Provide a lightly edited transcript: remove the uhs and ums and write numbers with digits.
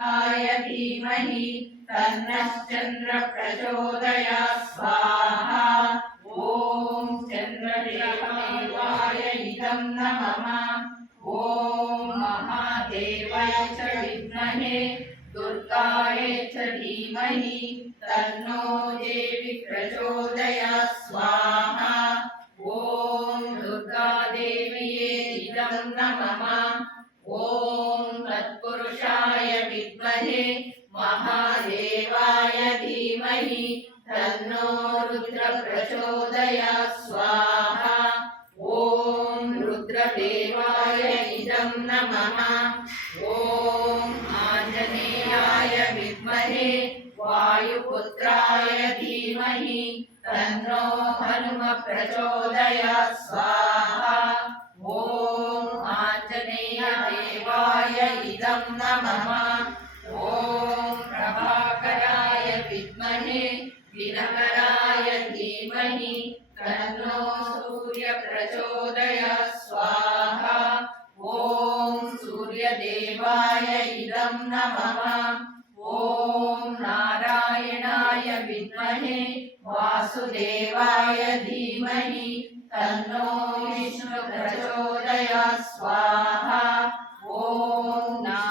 धीमहि तन्नश्चन्द्रः प्रचोदयात् स्वाहा। ॐ चन्द्रदेवाय इदं नमः। ॐ महादेवाय च विद्महे दुर्गाय च धीमहि तन्नो देवी प्रचोदयात् स्वाहा। ॐ दुर्गादेव्यै इदं नमः। ॐ तत्पुरुषाय विद्महे महादेवाय धीमहि तन्नो रुद्र प्रचोदयात् स्वाहा। ॐ रुद्रदेवाय इदं नमः। ॐ आञ्जनेयाय विद्महे वायुपुत्राय धीमहि तन्नो हनुम प्रचोदयात् स्वाहा। ॐ आञ्जनेय देवाय इदं नमः। ॐ प्रभाकराय विद्महे दिनकराय धीमहि तन्नो सूर्य प्रचोदयात् स्वाहा। ॐ सूर्यदेवाय इदं नमः। ॐ नारायणाय विद्महे वासुदेवाय धीमहि तन्नो